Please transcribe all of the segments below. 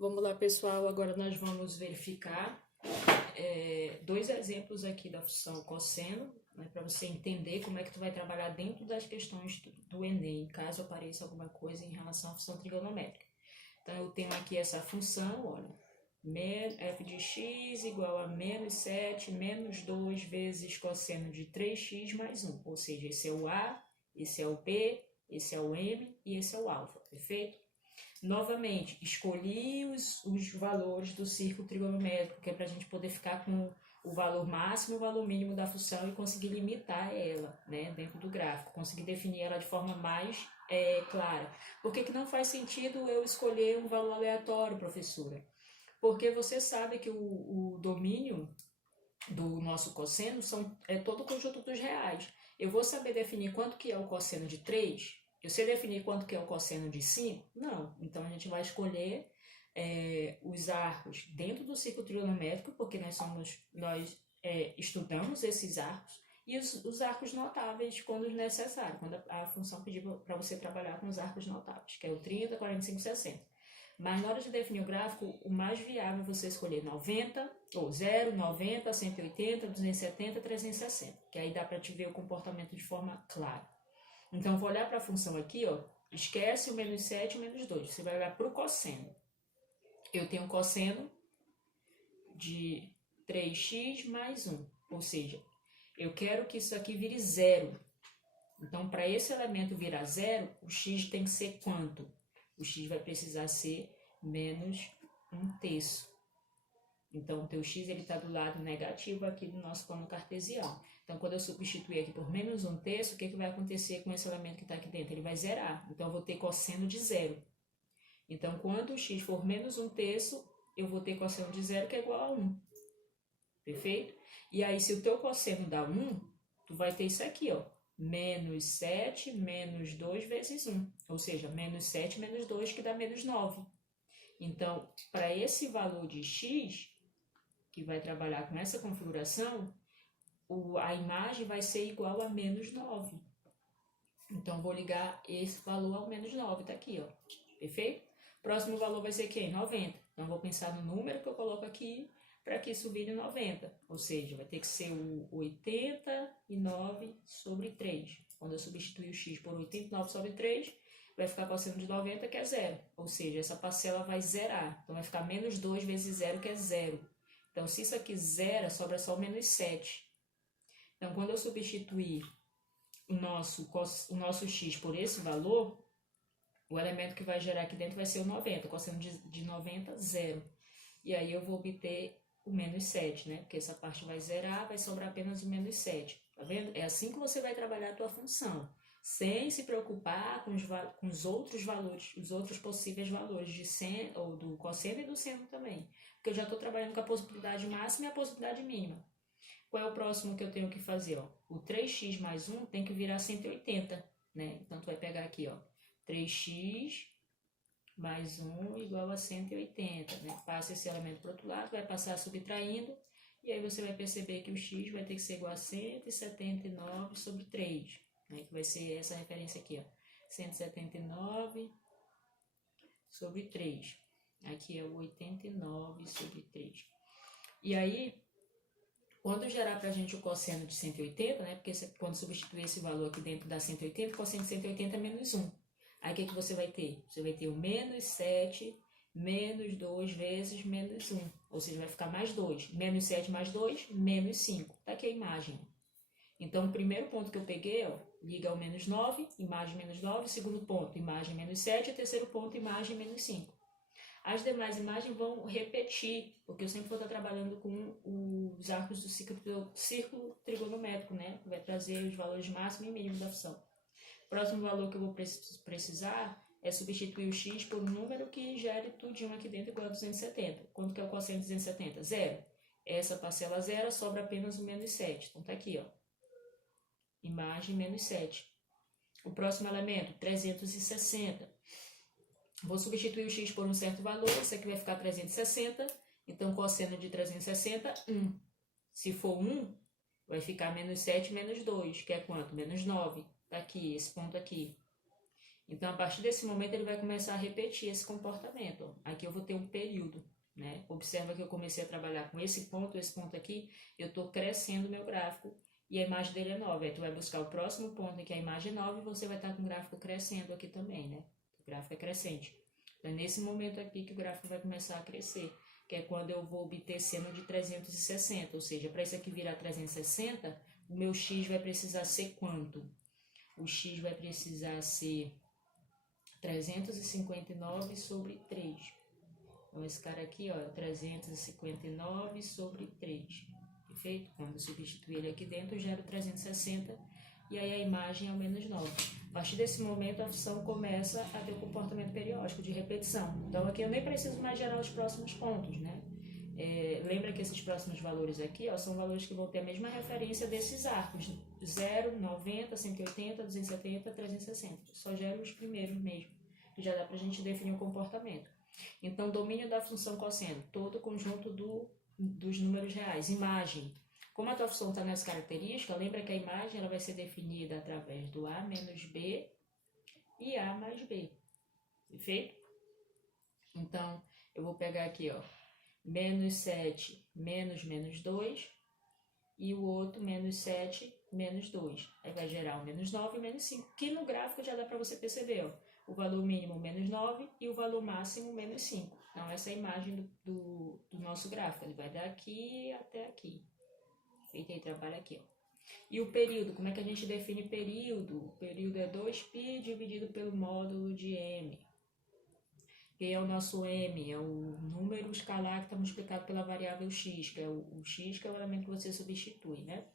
Vamos lá, pessoal. Agora nós vamos verificar dois exemplos aqui da função cosseno, né, para você entender como é que tu vai trabalhar dentro das questões do Enem, caso apareça alguma coisa em relação à função trigonométrica. Então, eu tenho aqui essa função, olha, f de x igual a menos 7 menos 2 vezes cosseno de 3x mais 1. Ou seja, esse é o A, esse é o B, esse é o M e esse é o alfa, perfeito? Novamente, escolhi os valores do círculo trigonométrico, que é para a gente poder ficar com o valor máximo e o valor mínimo da função e conseguir limitar ela, né, dentro do gráfico, conseguir definir ela de forma mais clara. Por que não faz sentido eu escolher um valor aleatório, professora? Porque você sabe que o domínio do nosso cosseno é todo o conjunto dos reais. Eu vou saber definir quanto que é o cosseno de 3? Eu sei definir quanto que é o cosseno de 5? Não. Então, a gente vai escolher os arcos dentro do círculo trigonométrico, porque nós estudamos esses arcos, e os arcos notáveis quando necessário, quando a função pedir para você trabalhar com os arcos notáveis, que é o 30, 45, 60. Mas na hora de definir o gráfico, o mais viável é você escolher 90, ou 0, 90, 180, 270, 360, que aí dá para te ver o comportamento de forma clara. Então, eu vou olhar para a função aqui, ó, esquece o menos 7 e o menos 2, você vai olhar para o cosseno. Eu tenho um cosseno de 3x mais 1, ou seja, eu quero que isso aqui vire zero. Então, para esse elemento virar zero, o x tem que ser quanto? O x vai precisar ser menos 1/3. Então, o teu x está do lado negativo aqui do nosso plano cartesiano. Então, quando eu substituir aqui por menos 1/3, o que vai acontecer com esse elemento que está aqui dentro? Ele vai zerar. Então, eu vou ter cosseno de zero. Então, quando o x for menos 1/3, eu vou ter cosseno de zero, que é igual a 1. Perfeito? E aí, se o teu cosseno dá 1, tu vai ter isso aqui, ó. Menos 7 menos 2 vezes 1. Ou seja, menos 7 menos 2, que dá menos 9. Então, para esse valor de x, que vai trabalhar com essa configuração, a imagem vai ser igual a menos 9. Então, vou ligar esse valor ao menos 9, tá aqui, ó. Perfeito? Próximo valor vai ser quem? 90. Então, vou pensar no número que eu coloco aqui para que isso vire 90. Ou seja, vai ter que ser o 89 sobre 3. Quando eu substituir o x por 89 sobre 3, vai ficar cosseno de 90, que é zero. Ou seja, essa parcela vai zerar. Então, vai ficar menos 2 vezes zero, que é zero. Então, se isso aqui zera, sobra só o menos 7. Então, quando eu substituir o nosso x por esse valor, o elemento que vai gerar aqui dentro vai ser o 90. O cosseno de 90, zero. E aí eu vou obter o menos 7, né? Porque essa parte vai zerar, vai sobrar apenas o menos 7. Tá vendo? É assim que você vai trabalhar a tua função, sem se preocupar com os outros valores, os outros possíveis valores de seno, ou do cosseno e do seno também. Porque eu já estou trabalhando com a possibilidade máxima e a possibilidade mínima. Qual é o próximo que eu tenho que fazer? Ó? O 3x mais 1 tem que virar 180, né? Então, tu vai pegar aqui, ó, 3x mais 1 igual a 180, né? Passa esse elemento para o outro lado, vai passar subtraindo, e aí você vai perceber que o x vai ter que ser igual a 179 sobre 3, né? Que vai ser essa referência aqui, ó, 179 sobre 3. Aqui é o 89 sobre 3. E aí, quando gerar para a gente o cosseno de 180, né? Porque quando substituir esse valor aqui dentro dá 180, o cosseno de 180 é menos 1. Aí o que você vai ter? Você vai ter o menos 7 menos 2 vezes menos 1. Ou seja, vai ficar mais 2. Menos 7 mais 2, menos 5. Tá aqui a imagem. Então, o primeiro ponto que eu peguei, ó, liga ao menos 9, imagem menos 9. Segundo ponto, imagem menos 7. E terceiro ponto, imagem menos 5. As demais imagens vão repetir, porque eu sempre vou estar trabalhando com os arcos do círculo trigonométrico, né? Vai trazer os valores máximo e mínimo da função. Próximo valor que eu vou precisar é substituir o x por um número que gere tudinho aqui dentro igual a 270. Quanto que é o cosseno de 270? Zero. Essa parcela zero, sobra apenas o menos 7. Então, tá aqui, ó. Imagem menos 7. O próximo elemento, 360. Vou substituir o x por um certo valor, isso aqui vai ficar 360, então cosseno de 360, 1. Se for 1, vai ficar menos 7 menos 2, que é quanto? Menos 9. Tá aqui, esse ponto aqui. Então, a partir desse momento, ele vai começar a repetir esse comportamento. Ó. Aqui eu vou ter um período, né? Observa que eu comecei a trabalhar com esse ponto aqui, eu estou crescendo meu gráfico e a imagem dele é 9. Aí tu vai buscar o próximo ponto, que é a imagem 9, e você vai estar com o gráfico crescendo aqui também, né? O gráfico é crescente. Então, é nesse momento aqui que o gráfico vai começar a crescer, que é quando eu vou obter seno de 360, ou seja, para isso aqui virar 360, o meu x vai precisar ser quanto? O x vai precisar ser 359 sobre 3. Então, esse cara aqui, ó, 359 sobre 3. Perfeito? Quando eu substituir ele aqui dentro, eu gero 360 e aí a imagem é o menos 9. A partir desse momento, a função começa a ter o comportamento periódico de repetição. Então, aqui eu nem preciso mais gerar os próximos pontos, né? Lembra que esses próximos valores aqui, ó, são valores que vão ter a mesma referência desses arcos. 0, 90, 180, 270, 360. Só gero os primeiros mesmo, que já dá pra gente definir o comportamento. Então, domínio da função cosseno, todo o conjunto dos números reais. Imagem. Como a tua função está nessa característica, lembra que a imagem ela vai ser definida através do A menos B e A mais B. Perfeito? Então, eu vou pegar aqui, ó, menos 7 menos 2 e o outro menos 7 menos 2. Aí vai gerar o menos 9 e menos 5, que no gráfico já dá para você perceber, ó, o valor mínimo menos 9 e o valor máximo menos 5. Então, essa é a imagem do nosso gráfico. Ele vai daqui até aqui. Feito aí, trabalho aqui, ó. E o período, como é que a gente define período? O período é 2π dividido pelo módulo de m. Quem é o nosso m? É o número escalar que está multiplicado pela variável x, que é o x, que é o elemento que você substitui, né?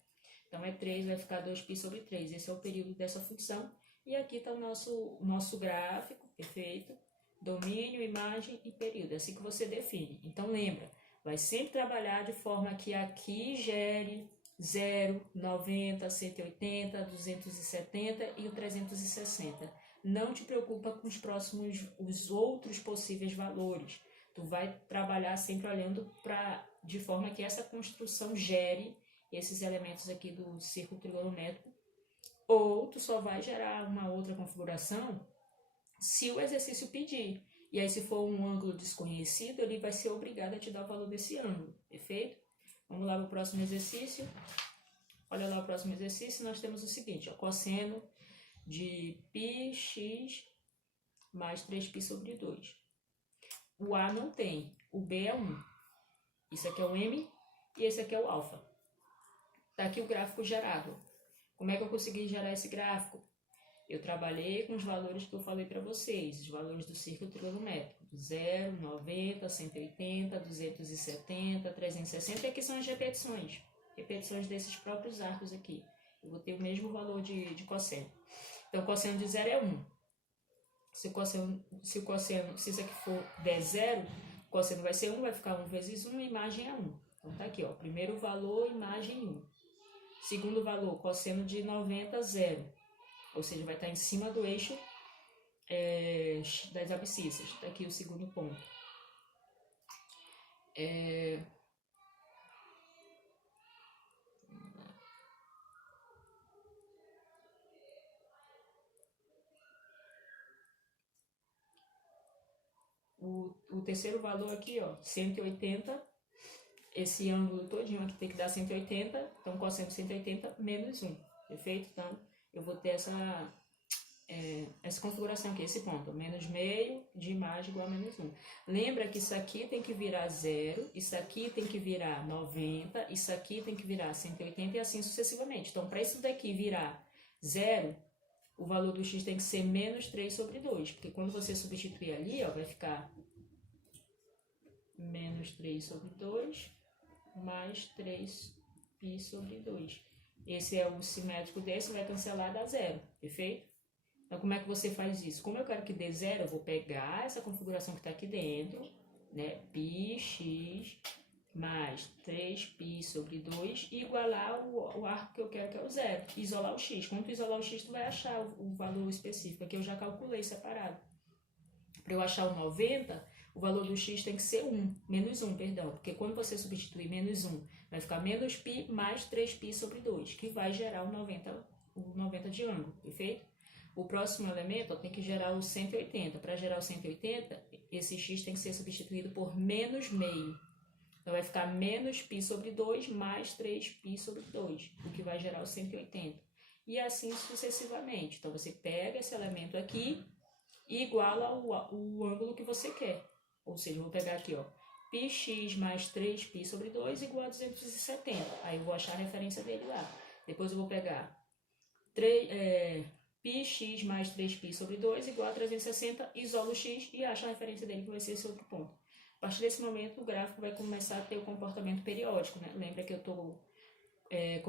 Então, é 3, vai ficar 2π sobre 3. Esse é o período dessa função. E aqui está o nosso gráfico, perfeito? Domínio, imagem e período. É assim que você define. Então, lembra, vai sempre trabalhar de forma que aqui gere 0, 90, 180, 270 e o 360. Não te preocupa com os outros possíveis valores. Tu vai trabalhar sempre olhando de forma que essa construção gere esses elementos aqui do círculo trigonométrico, ou tu só vai gerar uma outra configuração se o exercício pedir. E aí, se for um ângulo desconhecido, ele vai ser obrigado a te dar o valor desse ângulo, perfeito? Vamos lá para o próximo exercício. Olha lá o próximo exercício, nós temos o seguinte, ó, cosseno de πx mais 3π sobre 2. O A não tem, o B é 1. Isso aqui é o M e esse aqui é o alfa. Está aqui o gráfico gerado. Como é que eu consegui gerar esse gráfico? Eu trabalhei com os valores que eu falei para vocês, os valores do círculo trigonométrico. 0, 90, 180, 270, 360, e aqui são as repetições desses próprios arcos aqui. Eu vou ter o mesmo valor de cosseno. Então, o cosseno de 0 é 1. Se isso aqui for der 0, o cosseno vai ser 1, vai ficar 1 vezes 1, imagem é 1. Então, tá aqui, ó, primeiro valor, imagem 1. Segundo valor, cosseno de 90, 0. Ou seja, vai estar em cima do eixo das abscissas. Está aqui o segundo ponto. O terceiro valor aqui, ó, 180. Esse ângulo todinho aqui tem que dar 180. Então, cosseno de 180 menos 1. Perfeito? Então, eu vou ter essa configuração aqui, esse ponto, menos meio de imagem igual a menos 1. Lembra que isso aqui tem que virar 0, isso aqui tem que virar 90, isso aqui tem que virar 180 e assim sucessivamente. Então, para isso daqui virar 0, o valor do x tem que ser menos 3 sobre 2, porque quando você substituir ali, ó, vai ficar menos 3 sobre 2 mais 3π sobre 2. Esse é o simétrico desse, vai cancelar, dá 0, perfeito? Então, como é que você faz isso? Como eu quero que dê 0, eu vou pegar essa configuração que está aqui dentro, né? πx mais 3π sobre 2 e igualar o arco que eu quero, que é o 0. Isolar o x. Quando tu isolar o x, tu vai achar o valor específico. Aqui eu já calculei separado. Para eu achar o 90, o valor do x tem que ser 1, menos 1, perdão. Porque quando você substituir menos 1, vai ficar menos π mais 3π sobre 2, que vai gerar o 90 de ângulo, perfeito? O próximo elemento, ó, tem que gerar o 180. Para gerar o 180, esse x tem que ser substituído por menos meio. Então, vai ficar menos π sobre 2 mais 3π sobre 2, o que vai gerar o 180. E assim sucessivamente. Então, você pega esse elemento aqui e iguala o ângulo que você quer. Ou seja, eu vou pegar aqui, ó, πx mais 3π sobre 2 igual a 270. Aí eu vou achar a referência dele lá. Depois eu vou pegar πx mais 3π sobre 2 igual a 360, isolo o x e acho a referência dele, que vai ser esse outro ponto. A partir desse momento, o gráfico vai começar a ter o comportamento periódico, né? Lembra que eu estou